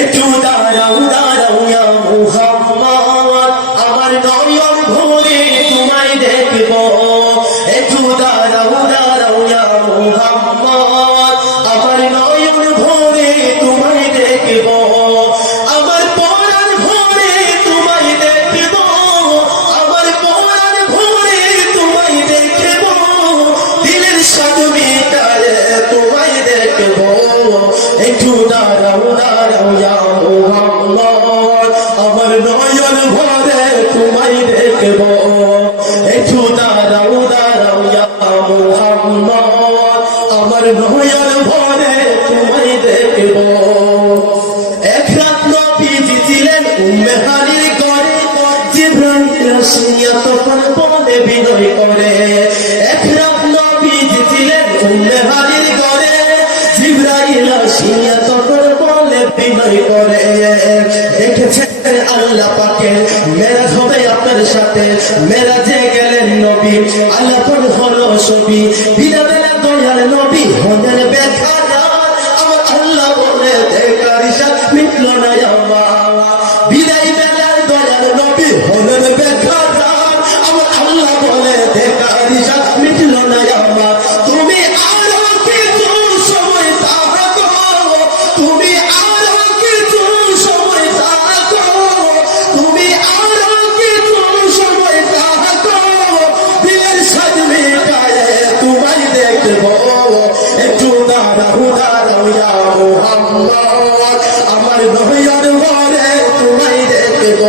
একটু দাঁড়াও দাঁড়াও ইয়া মুহাম্মদ, আমার নয়ন ভরে তোমায় দেখব। একটু দাঁড়াও দাঁড়াও ইয়া মুহাম্মদ, আমার নয়ন ভরে তোমায় দেখব। আমার পরাণ ভরে তোমায় দেখব, আমার পরাণ ভরে তোমায় দেখব। দিলের স্বাদ মিটায়ে তোমায় দেখব। একটু দাঁড়াও দাঁড়াও ইয়া মুহাম্মদ, আমার নয়ন ভরে তোমায় দেখব। একটু দাঁড়াও দাঁড়াও ইয়া মুহাম্মদ, আমার নয়ন ভরে তোমায় দেখব। এক রাত নবীজি ছিলেন উম্মে হানির ঘরে, জিবরাইল আসিয়া তখন বলে বিনয় করে। এক রাত নবীজি ছিলেন উম্মে হানির ঘরে, জিবরাইল আসিয়া তখন বলে বিনয় করে। দেখেছেন আল্লাহ পাকের মেরাজ হবে আপনার সাথে, মেরাজে গেলেন নবী, আল্লাহ পর হলো ছবি। বিদাতের দয়াল নবী হলেন বেখাদার, আমার আল্লাহ বলে দেখার ইশারা মিটল না আমার। বিদায় বেলার দয়াল নবী হলেন বেখাদার, আমার আল্লাহ বলে দেখার ইশারা মিটল না আমার। তুমি আরো কিছু সময় থাকো, তুমি আরো কিছু সময় থাকো, তুমি আরো কিছু সময় থাকো। দিলের স্বাদ মিটায়ে তোমায় দেখব। একটু দাঁড়াও দাঁড়াও ইয়া মুহাম্মদ, আমার নয়ন ভরে তোমায় দেখব।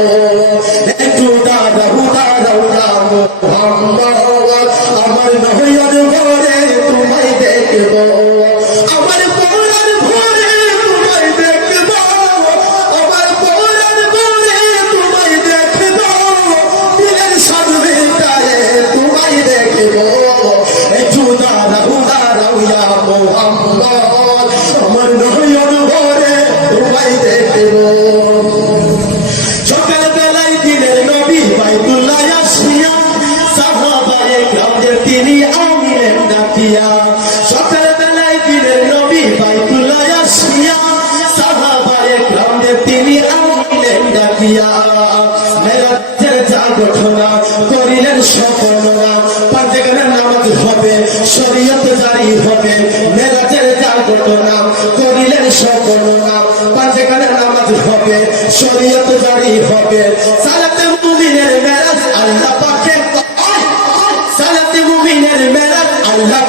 একটু দাঁড়াও দাঁড়াও ইয়া মুহাম্মদ, আমার নয়ন ভরে তোমায় দেখব। আমার পরাণ ভরে তোমায় দেখব, আমার পরাণ ভরে তোমায় দেখব। দিলের স্বাদ মিটায়ে তোমায় দেখব। একটু দাঁড়াও দাঁড়াও ইয়া মুহাম্মদ, আমার নয়ন ভরে তোমায় দেখব। সকালবেলায় দিনের নবী বাইতুল্লাহ আসিয়া সাহাবায়ে কেরামদের তিনি আমিলেন ডাকিয়া। সকালবেলায় দিনের নবী বাইতুল্লাহ আসিয়া সাহাবায়ে কেরামদের তিনি আমিলেন ডাকিয়া। মেরাজের যা ঘটনা করিলেন স্বপ্নরা, পাঁচগানের নামাজ হবে, শরীয়ত জারি হবে। মেরাজের যা ঘটনা করিলেন স্বপ্নরা, পাঁচগানের নামাজ হবে, শরীয়ত জারি হবে। সালাতে মুমিনের মেরাজ আল্লাহ পাকের, সালাতে মুমিনের মেরাজ আল্লাহ